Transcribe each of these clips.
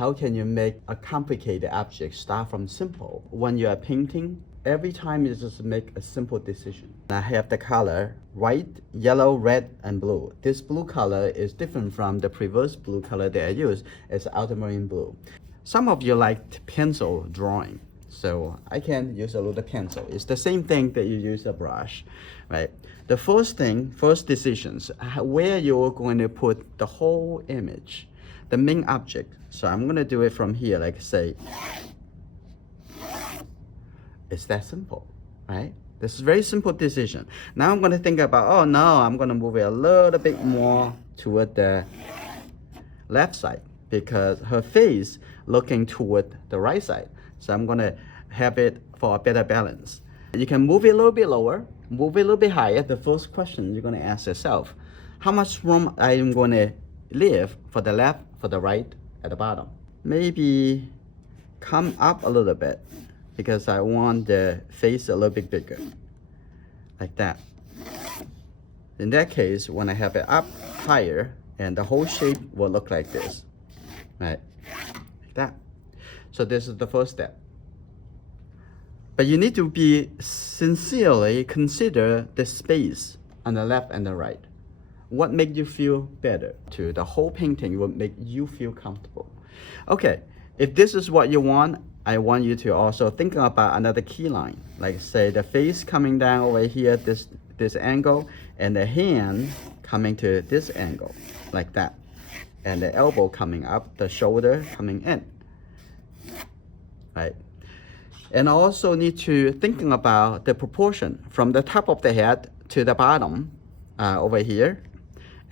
How can you make a complicated object start from simple? When you are painting, every time you just make a simple decision. I have the color white, yellow, red, and blue. This blue color is different from the previous blue color that I used. It's ultramarine blue. Some of you like pencil drawing, so I can use a little pencil. It's the same thing that you use a brush, right? The first decisions, where you're going to put the whole image, the main object. So I'm going to do it from here, like say, it's that simple, right? This is a very simple decision. Now I'm going to think about, oh no, I'm going to move it a little bit more toward the left side because her face looking toward the right side. So I'm going to have it for a better balance. You can move it a little bit lower, move it a little bit higher. The first question you're going to ask yourself, how much room I am going to leave for the left, for the right, at the bottom? Maybe come up a little bit because I want the face a little bit bigger, like that. In that case, when I have it up higher, and the whole shape will look like this, right? Like that. So this is the first step. But you need to be sincerely consider the space on the left and the right. What makes you feel better? To the whole painting will make you feel comfortable. Okay, if this is what you want, I want you to also think about another key line. Like say the face coming down over here, this angle, and the hand coming to this angle, like that. And the elbow coming up, the shoulder coming in, right? And also need to thinking about the proportion from the top of the head to the bottom over here.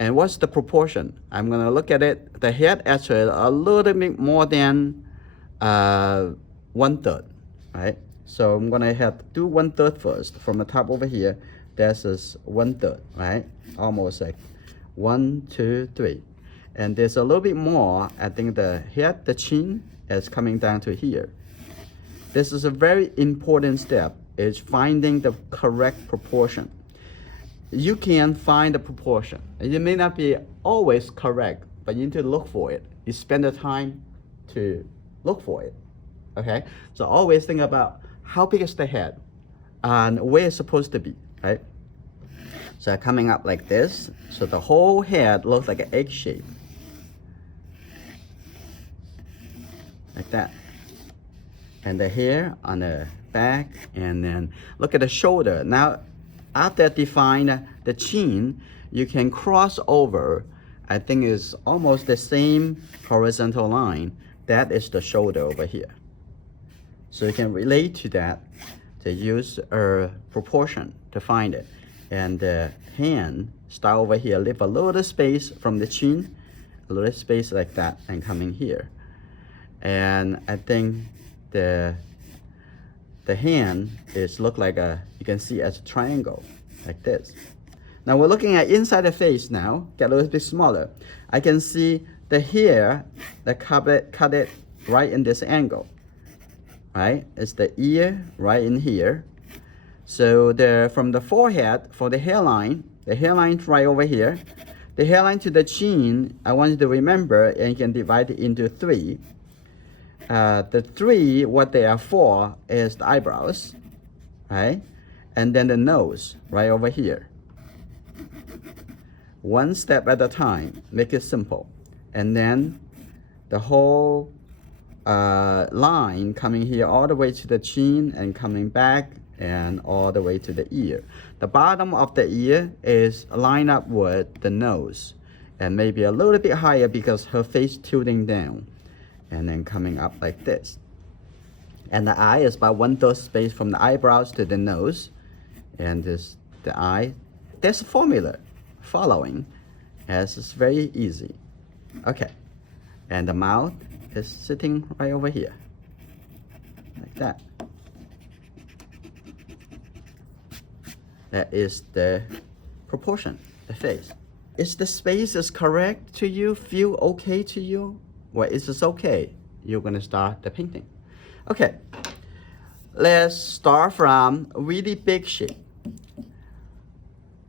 And what's the proportion? I'm gonna look at it. The head actually a little bit more than 1/3, right? So I'm gonna have to do 1/3 first. From the top over here, this is 1/3, right? Almost like 1, 2, 3. And there's a little bit more. I think the head, the chin is coming down to here. This is a very important step, is finding the correct proportion. You can find the proportion. It may not be always correct, but you need to look for it. You spend the time to look for it, okay? So always think about how big is the head and where it's supposed to be, right? So coming up like this, so the whole head looks like an egg shape, like that. And the hair on the back, and then look at the shoulder. Now, after define the chin, you can cross over. I think it's almost the same horizontal line. That is the shoulder over here. So you can relate to that to use a proportion to find it. And the hand start over here, leave a little space from the chin, a little space like that, and coming here. And I think the hand is look like you can see as a triangle, like this. Now we're looking at inside the face now, get a little bit smaller. I can see the hair that cut it right in this angle, right? It's the ear right in here. So from the forehead, for the hairline right over here. The hairline to the chin, I want you to remember, and you can divide it into 3. The 3, what they are for is the eyebrows, right? And then the nose right over here. One step at a time, make it simple. And then the whole line coming here all the way to the chin and coming back and all the way to the ear. The bottom of the ear is lined up with the nose and maybe a little bit higher because her face tilting down. And then coming up like this. And the eye is about 1/3 space from the eyebrows to the nose. And this the eye. There's a formula following, as it's very easy. Okay. And the mouth is sitting right over here, like that. That is the proportion, the face. Is the space is correct to you? Feel okay to you? Well, is this okay? You're gonna start the painting. Okay, let's start from a really big shape.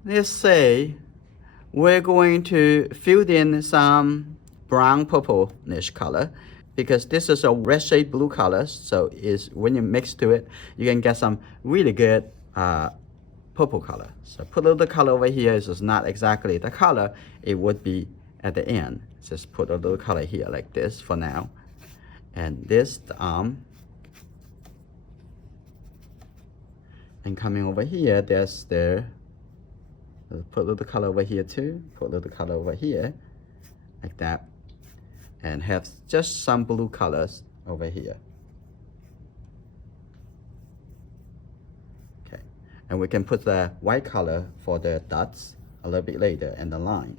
Let's say we're going to fill in some brown purplish color because this is a red shade blue color, so is when you mix to it, you can get some really good purple color. So put a little color over here. This is not exactly the color it would be at the end. Just put a little color here like this for now. And this, the arm. And coming over here, there's the, put a little color over here too. Put a little color over here, like that. And have just some blue colors over here. Okay, and we can put the white color for the dots a little bit later and the line.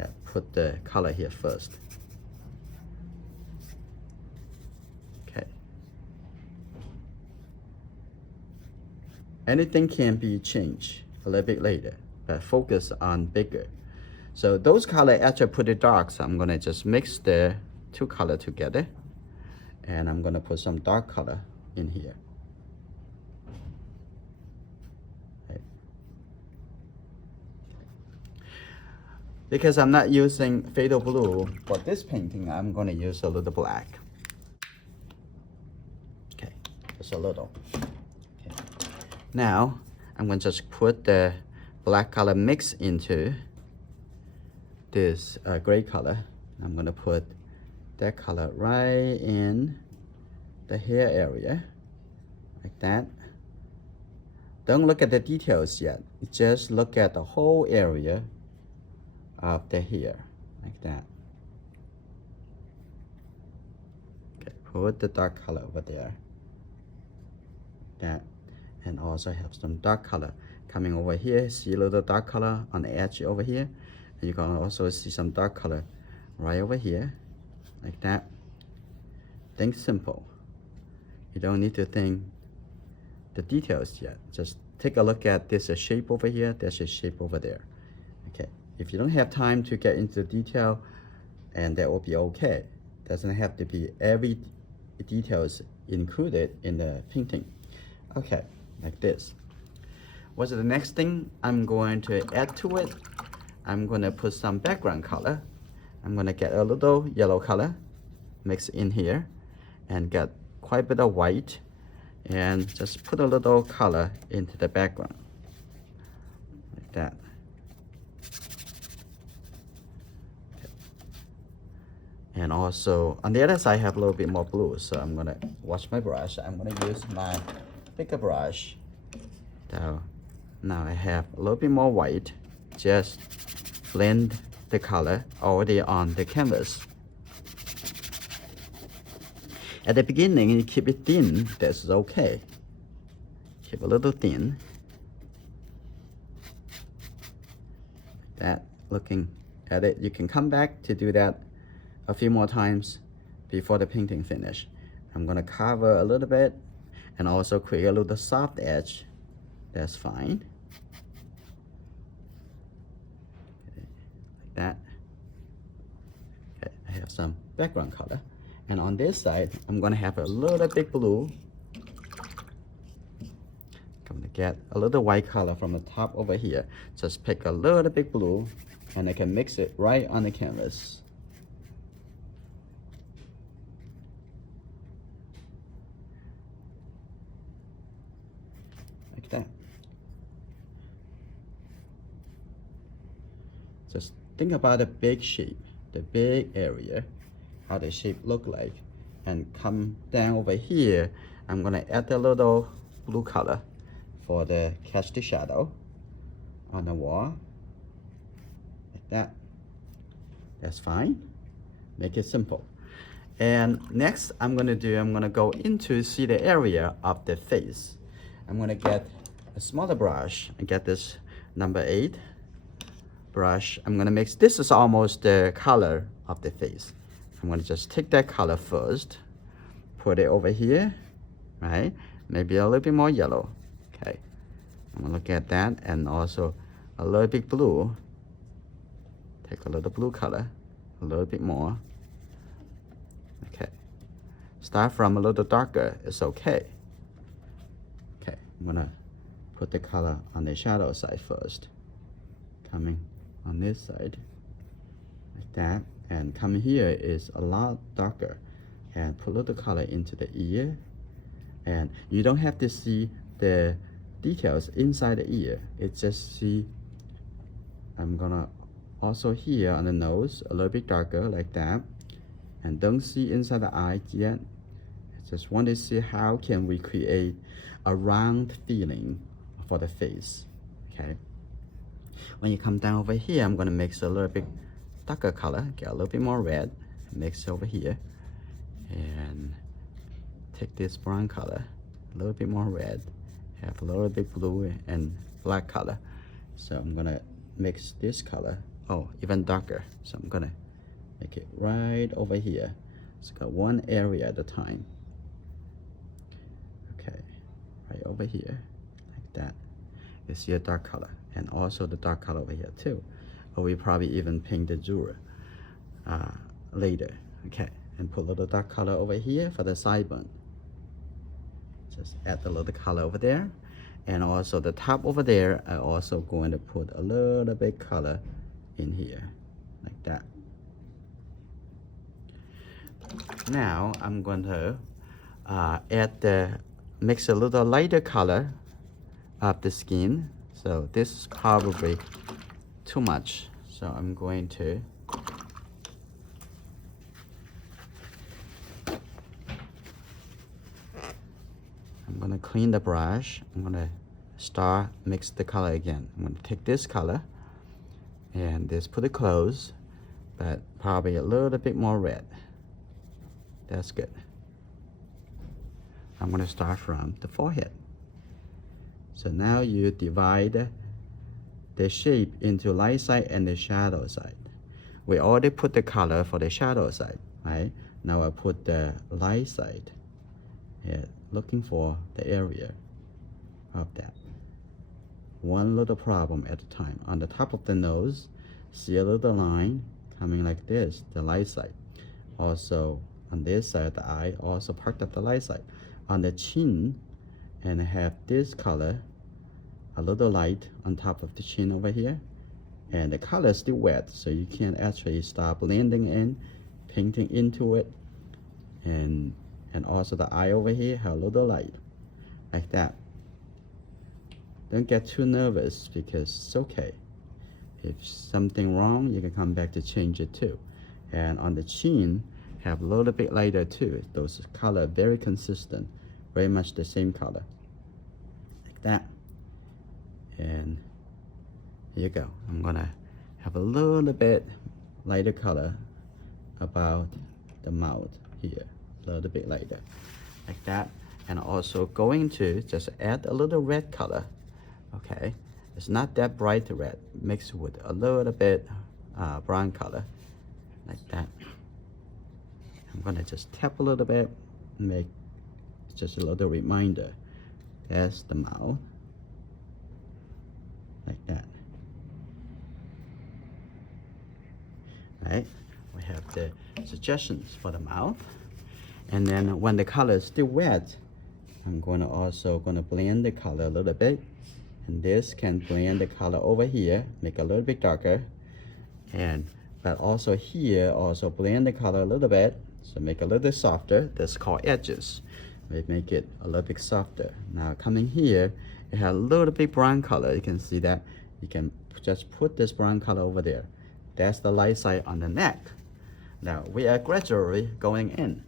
Yeah, put the color here first. Okay. Anything can be changed a little bit later, but focus on bigger. So those colors actually pretty dark, so I'm gonna just mix the two colors together, and I'm gonna put some dark color in here. Okay. Because I'm not using phthalo blue for this painting, I'm gonna use a little black. Okay, just a little. Okay. Now I'm gonna just put the black color mix into this gray color. I'm gonna put that color right in the hair area, like that. Don't look at the details yet. Just look at the whole area of the hair, like that. Okay, put the dark color over there, like that. And also have some dark color coming over here. See a little dark color on the edge over here. And you can also see some dark color right over here, like that. Think simple. You don't need to think the details yet. Just take a look at this shape over here, there's a shape over there. Okay, if you don't have time to get into detail, and that will be okay. Doesn't have to be every details included in the painting. Okay, like this. What's the next thing I'm going to add to it? I'm gonna put some background color. I'm gonna get a little yellow color, mix in here, and get quite a bit of white, and just put a little color into the background, like that. Okay. And also on the other side I have a little bit more blue, so I'm gonna wash my brush. I'm gonna use my bigger brush. So now I have a little bit more white. Just blend the color already on the canvas. At the beginning, you keep it thin, that's okay. Keep a little thin. Like that, looking at it, you can come back to do that a few more times before the painting finish. I'm gonna cover a little bit and also create a little soft edge. That's fine. That. Okay, I have some background color, and on this side I'm gonna have a little bit blue. I'm gonna get a little white color from the top over here. Just pick a little bit blue, and I can mix it right on the canvas. Like that. Just think about the big shape, the big area, how the shape look like, and come down over here. I'm gonna add a little blue color for the catch the shadow on the wall, like that. That's fine. Make it simple. And next I'm gonna go into see the area of the face. I'm gonna get a smaller brush and get this number 8 brush. I'm gonna mix, this is almost the color of the face. I'm gonna just take that color first, put it over here, right? Maybe a little bit more yellow. Okay, I'm gonna look at that, and also a little bit blue. Take a little blue color, a little bit more. Okay, start from a little darker, it's okay. Okay, I'm gonna put the color on the shadow side first. Coming on this side, like that, and coming here is a lot darker. and put a little color into the ear. And you don't have to see the details inside the ear. It's just see, I'm gonna also here on the nose, a little bit darker like that. And don't see inside the eye yet. Just want to see how can we create a round feeling for the face, okay? When you come down over here, I'm gonna mix a little bit darker color, get a little bit more red, mix over here, and take this brown color, a little bit more red, have a little bit blue and black color. So I'm gonna mix this color, oh, even darker. So I'm gonna make it right over here. It's got one area at a time. Okay, right over here, like that. You see a dark color, and also the dark color over here too. Or we probably even paint the jewelry later, okay? And put a little dark color over here for the sideburn. Just add a little color over there. And also the top over there, I also going to put a little bit color in here, like that. Now I'm going to mix a little lighter color of the skin. So this is probably too much. So I'm going to clean the brush. I'm gonna start mix the color again. I'm gonna take this color and just put it close, but probably a little bit more red. That's good. I'm gonna start from the forehead. So now you divide the shape into light side and the shadow side. We already put the color for the shadow side, right? Now I put the light side. Yeah, looking for the area of that. One little problem at a time. On the top of the nose, see a little line coming like this, the light side. Also on this side of the eye, also part of the light side. On the chin, and have this color, a little light on top of the chin over here. And the color is still wet, so you can actually start blending in, painting into it. And also the eye over here have a little light, like that. Don't get too nervous because it's okay. If something wrong, you can come back to change it too. And on the chin, have a little bit lighter too. Those color very consistent, very much the same color, like that. And here you go. I'm gonna have a little bit lighter color about the mouth here. A little bit lighter, like that. And also going to just add a little red color, okay? It's not that bright red, mixed with a little bit brown color, like that. I'm gonna just tap a little bit, make just a little reminder. That's the mouth, like that. Right? We have the suggestions for the mouth. And then when the color is still wet, I'm also gonna blend the color a little bit. And this can blend the color over here, make a little bit darker. But also here, also blend the color a little bit, so make a little softer. That's called edges. We make it a little bit softer. Now coming here, it has a little bit brown color. You can see that. You can just put this brown color over there. That's the light side on the neck. Now we are gradually going in.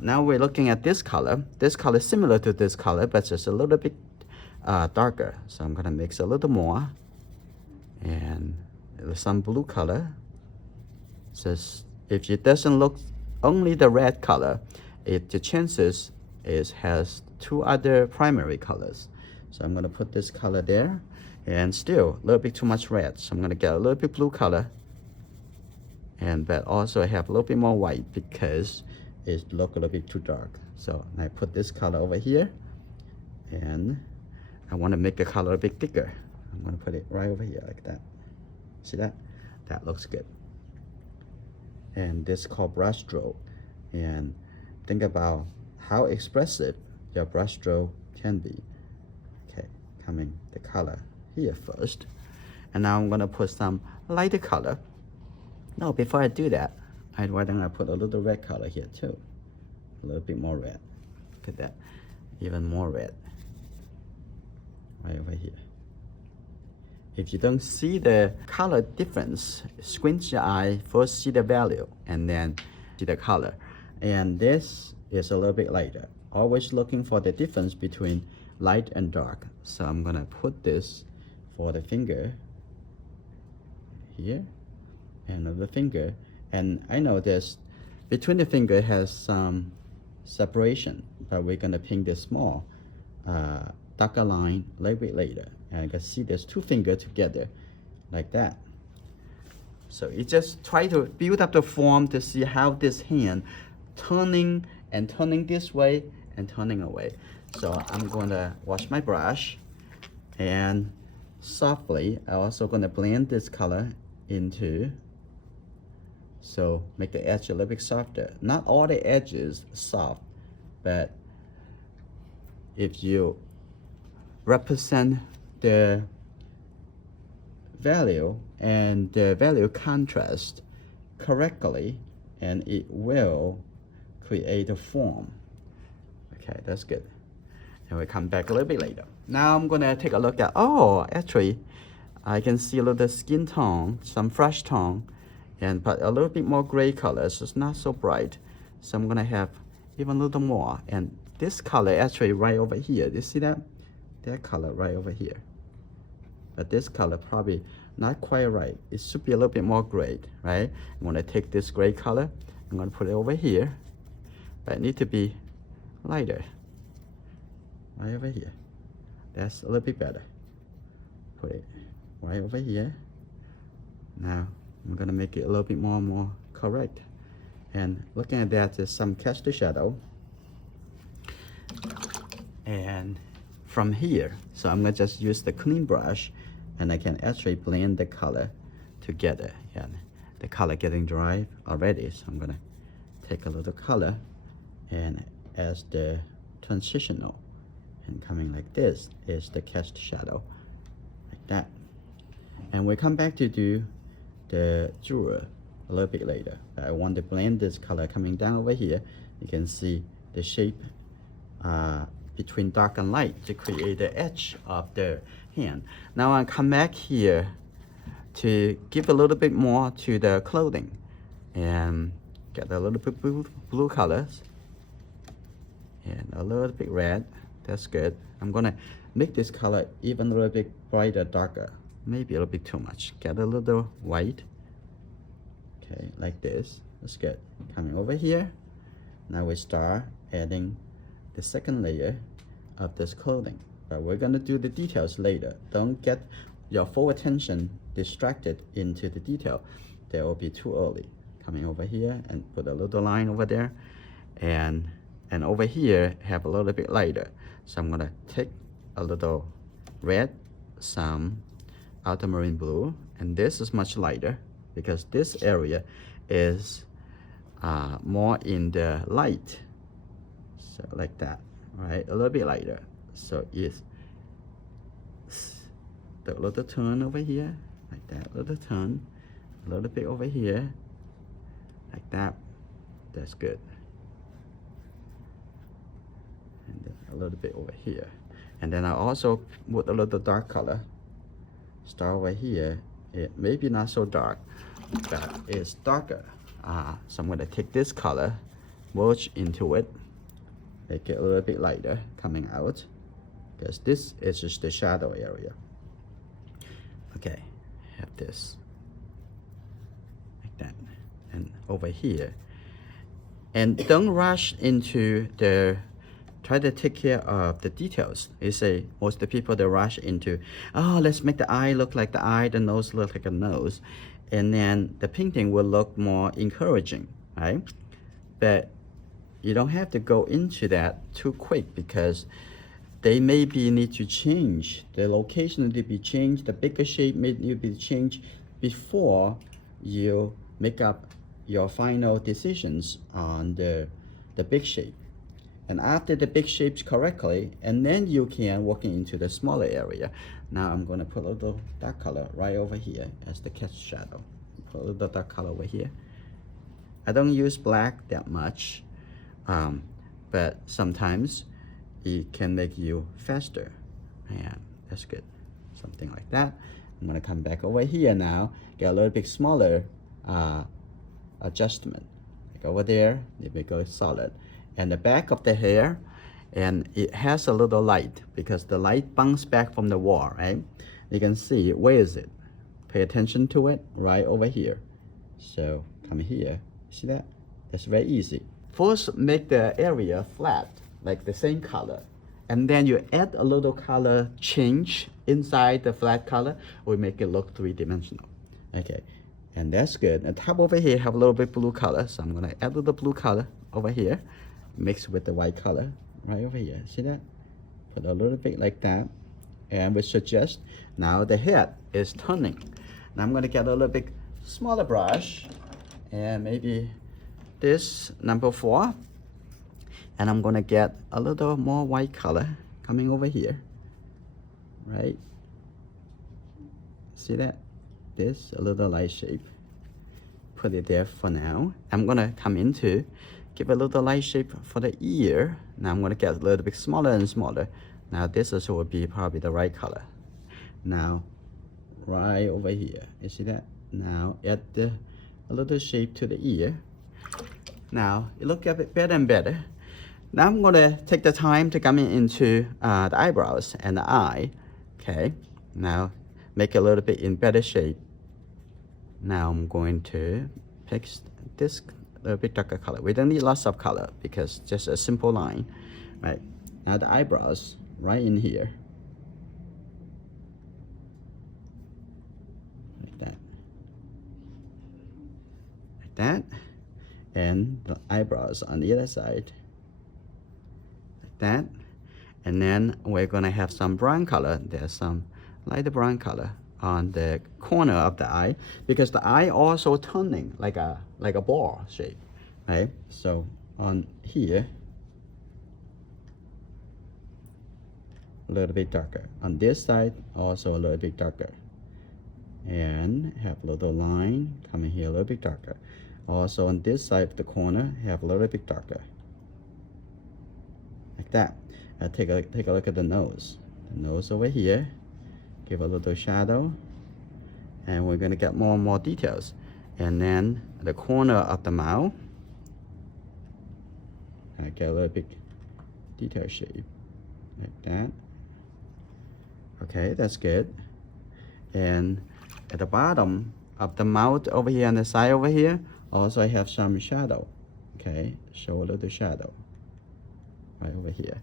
Now we're looking at this color. This color is similar to this color, but just a little bit darker. So I'm gonna mix a little more. And some blue color. Says if it doesn't look only the red color, the chances has two other primary colors. So I'm gonna put this color there, and still a little bit too much red. So I'm gonna get a little bit blue color, but also I have a little bit more white because it look a little bit too dark. So I put this color over here, and I want to make the color a bit thicker. I'm gonna put it right over here like that. See that? That looks good. And this is called brush stroke. And think about how expressive your brush stroke can be. Okay, coming the color here first. And now I'm gonna put some lighter color. No, before I do that, why don't I put a little red color here too? a little bit more red. Look at that, even more red right over here. If you don't see the color difference, squint your eye, first see the value and then see the color. And this is a little bit lighter. Always looking for the difference between light and dark. So I'm gonna put this for the finger here and the finger. And I know this between the finger has some separation, but we're gonna paint this small darker line a little bit later. And you can see there's two fingers together like that. So you just try to build up the form to see how this hand turning and turning this way and turning away. So I'm going to wash my brush and softly I'm also going to blend this color into, so make the edge a little bit softer. Not all the edges soft, but if you represent the value and the value contrast correctly, and it will create a form. Okay, that's good. And we come back a little bit later. Now I'm gonna take a look at, oh, actually, I can see a little skin tone, some fresh tone, but a little bit more gray color, so it's not so bright. So I'm gonna have even a little more. And this color actually right over here, you see that? That color right over here. But this color probably not quite right. It should be a little bit more gray, right? I'm gonna take this gray color, I'm gonna put it over here, but it needs to be lighter, right over here. That's a little bit better. Put it right over here. Now I'm gonna make it a little bit more and more correct. And looking at that, there's some cast shadow. And from here, so I'm gonna just use the clean brush and I can actually blend the color together. And the color getting dry already, so I'm gonna take a little color and as the transitional, and coming like this is the cast shadow, like that. And we come back to do the jewel a little bit later. I want to blend this color coming down over here. You can see the shape between dark and light to create the edge of the hand. Now I come back here to give a little bit more to the clothing and get a little bit blue colors and a little bit red. That's good. I'm gonna make this color even a little bit brighter, darker, maybe a little bit too much. Get a little white, okay, like this. That's good. Coming over here, now we start adding the second layer of this clothing, but we're gonna do the details later. Don't get your full attention distracted into the detail. That will be too early. Coming over here and put a little line over there, and over here have a little bit lighter. So I'm gonna take a little red, some ultramarine blue, and this is much lighter because this area is more in the light. So like that, right? A little bit lighter. So it's the little turn over here, like that, little turn, a little bit over here, like that. That's good. And then a little bit over here. And then I also put a little dark color. Start over here. It maybe not so dark, but it's darker. So I'm gonna take this color, merge into it, make it a little bit lighter coming out, because this is just the shadow area. Okay, have this like that, and over here. And don't rush into the, try to take care of the details. You say most of the people, they rush into, oh, let's make the eye look like the eye, the nose look like a nose, and then the painting will look more encouraging, right? But you don't have to go into that too quick, because they maybe need to change, the location need to be changed, the bigger shape may need to be changed before you make up your final decisions on the big shape. And after the big shapes correctly, and then you can walk into the smaller area. Now I'm gonna put a little dark color right over here as the cast shadow. Put a little dark color over here. I don't use black that much. but sometimes it can make you faster. Yeah, that's good. Something like that. I'm gonna come back over here now, get a little bit smaller adjustment. Like over there, it may go solid. And the back of the hair, and it has a little light because the light bounced back from the wall, right? You can see, where is it? Pay attention to it, right over here. So come here, see that? That's very easy. First, make the area flat, like the same color. And then you add a little color change inside the flat color, will make it look three-dimensional. Okay, and that's good. And top over here have a little bit blue color, so I'm gonna add a little blue color over here, mix with the white color right over here. See that? Put a little bit like that, and we suggest now the head is turning. Now I'm gonna get a little bit smaller brush, and maybe this number 4, and I'm gonna get a little more white color coming over here, right? See that? This a little light shape. Put it there for now. I'm gonna come into give a little light shape for the ear. Now I'm gonna get a little bit smaller and smaller. Now this is will be probably the right color. Now right over here, you see that? Now add a little shape to the ear. Now it looks a bit better and better. Now I'm gonna take the time to come into the eyebrows and the eye. Okay, now make it a little bit in better shape. Now I'm going to pick this little bit darker color. We don't need lots of color because just a simple line, right? Now the eyebrows right in here, like that, like that, and the eyebrows on the other side, like that, and then we're gonna have some brown color. There's some lighter brown color on the corner of the eye because the eye also turning like a ball shape, right? So on here a little bit darker, on this side also a little bit darker, and have a little line coming here a little bit darker. Also on this side of the corner have a little bit darker, like that. Take a look at the nose. The nose over here, give a little shadow, and we're going to get more and more details. And then the corner of the mouth, I get a little bit detail shape like that. Okay, that's good. And at the bottom of the mouth over here on the side over here, also I have some shadow. Okay, show a little shadow right over here.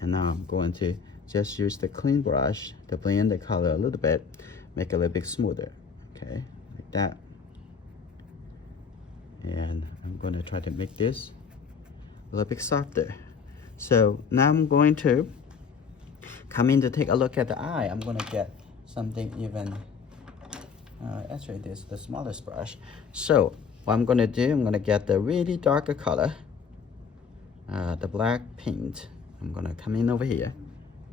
And now I'm going to just use the clean brush to blend the color a little bit, make it a little bit smoother. Okay, like that. And I'm going to try to make this a little bit softer. So now I'm going to come in to take a look at the eye. I'm going to get something even, actually this is the smallest brush. So what I'm going to do, I'm going to get the really darker color, the black paint. I'm going to come in over here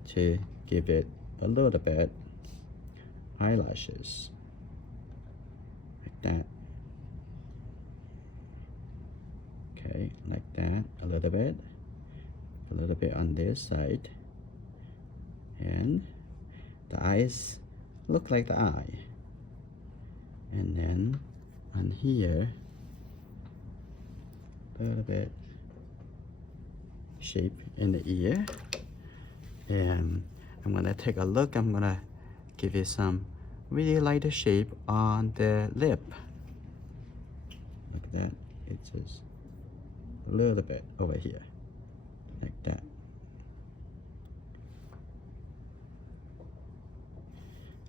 to give it a little bit eyelashes, like that. Okay, like that, a little bit on this side, and the eyes look like the eye, and then on here a little bit shape in the ear. And I'm gonna take a look. I'm gonna give it some really lighter shape on the lip, like that. It's just a little bit over here, like that.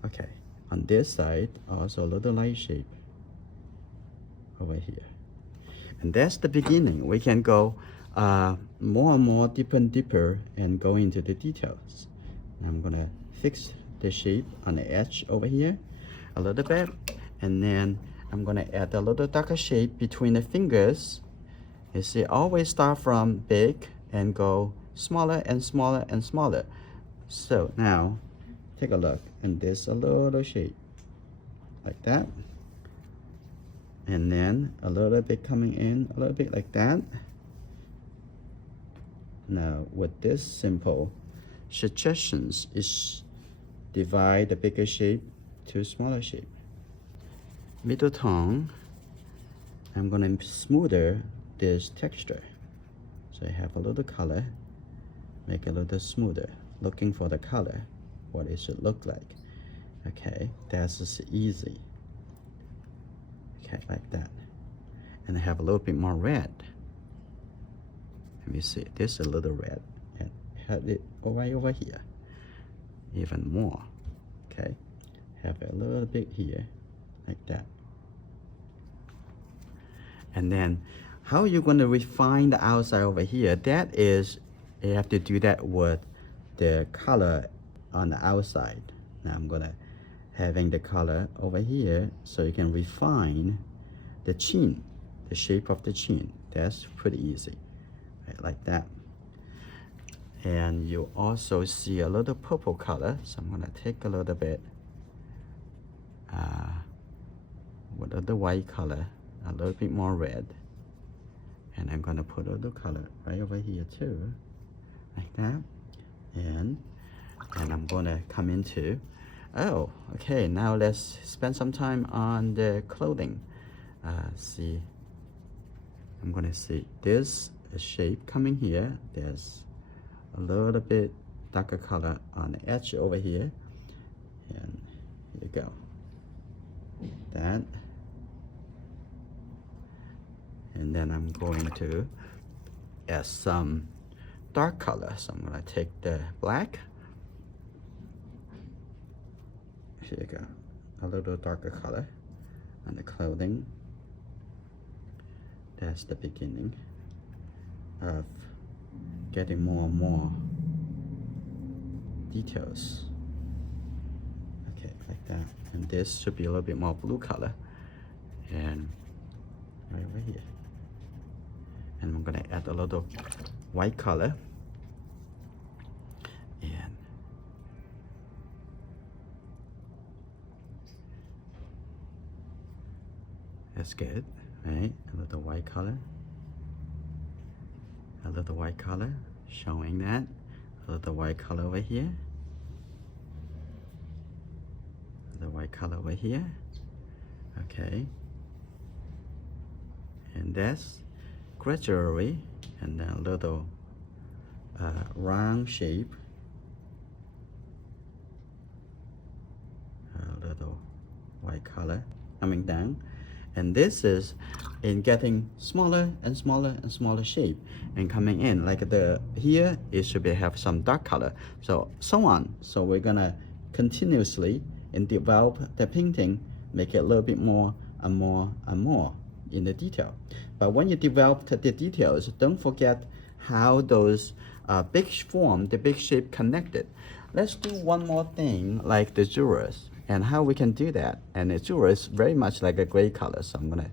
Okay, on this side also a little light shape over here, and that's the beginning. We can go more and more deeper and go into the details. I'm gonna fix the shape on the edge over here a little bit, and then I'm gonna add a little darker shape between the fingers. You see, always start from big and go smaller and smaller and smaller. So now take a look, and this a little shape like that, and then a little bit coming in a little bit like that, Now with this simple suggestions is divide the bigger shape to smaller shape. Middle tone, I'm gonna smoother this texture. So I have a little color, make it a little smoother, looking for the color, what it should look like. Okay, that's just easy. Okay, like that. And I have a little bit more red. Let me see, this is a little red, and have it right over here. Even more. Okay, have a little bit here, like that. And then how you're going to refine the outside over here, that is, you have to do that with the color on the outside. Now I'm gonna having the color over here so you can refine the chin, the shape of the chin. That's pretty easy, right, like that. And you also see a little purple color, so I'm gonna take a little bit with the white color, a little bit more red, and I'm gonna put a little color right over here too, like that. And I'm gonna come into, oh, okay, now let's spend some time on the clothing. See, I'm gonna see this shape coming here. There's a little bit darker color on the edge over here, and here you go. That, and then I'm going to add some dark color. So I'm gonna take the black. Here you go, a little darker color on the clothing. That's the beginning of getting more and more details. Okay, like that. And this should be a little bit more blue color, and right over here. And I'm gonna add a little white color, and that's good, right? A little white color, a little white color, showing that, a little white color over here, the white color over here. Okay, and that's gradually, and then a little round shape, a little white color coming down, and this is in getting smaller and smaller and smaller shape and coming in like the here it should be have some dark color, so on. So we're gonna continuously and develop the painting, make it a little bit more and more and more in the detail. But when you develop the details, don't forget how those big form, the big shape connected. Let's do one more thing, like the jewels, and how we can do that. And the jewel is very much like a gray color, so I'm gonna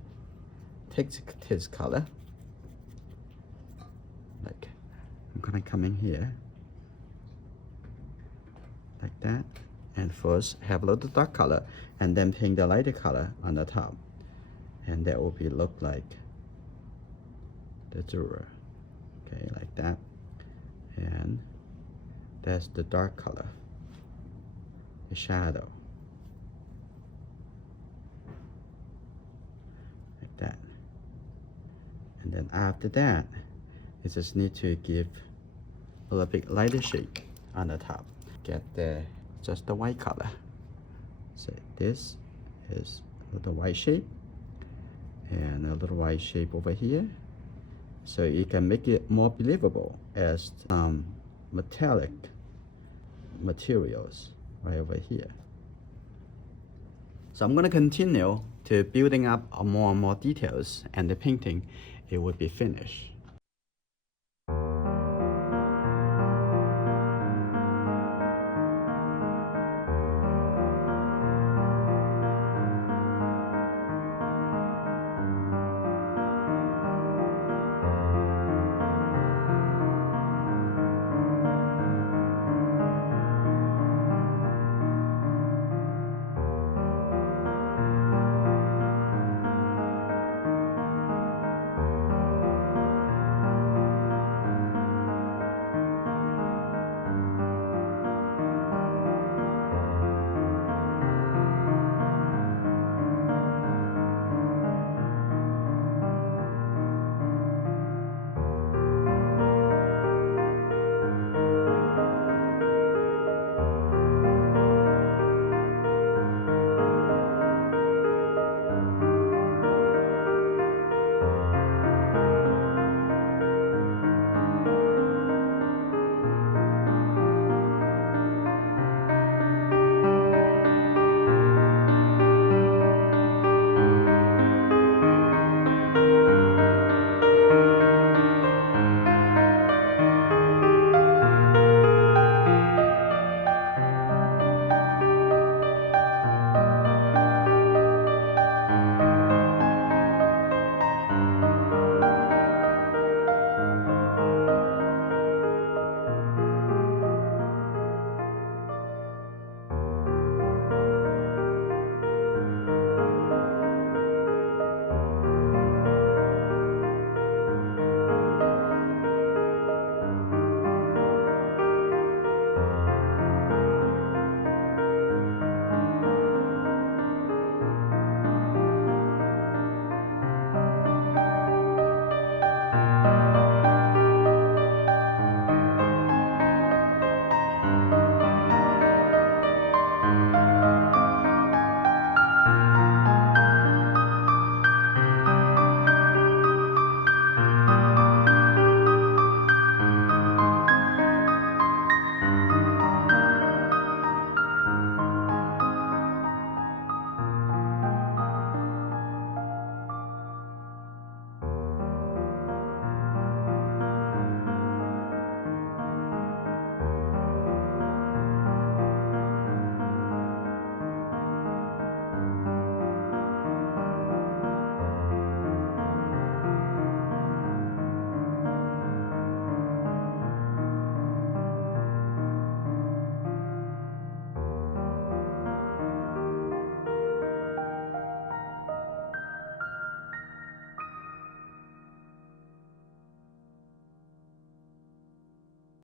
take this color, like I'm gonna come in here like that, and first have a little dark color, and then paint the lighter color on the top, and that will be look like the jewel. Okay, like that. And that's the dark color, the shadow, like that. And then after that, you just need to give a little bit lighter shade on the top. Get just the white color. So this is a little white shape, and a little white shape over here, so you can make it more believable as metallic materials right over here. So I'm going to continue to building up more and more details, and the painting, it would be finished.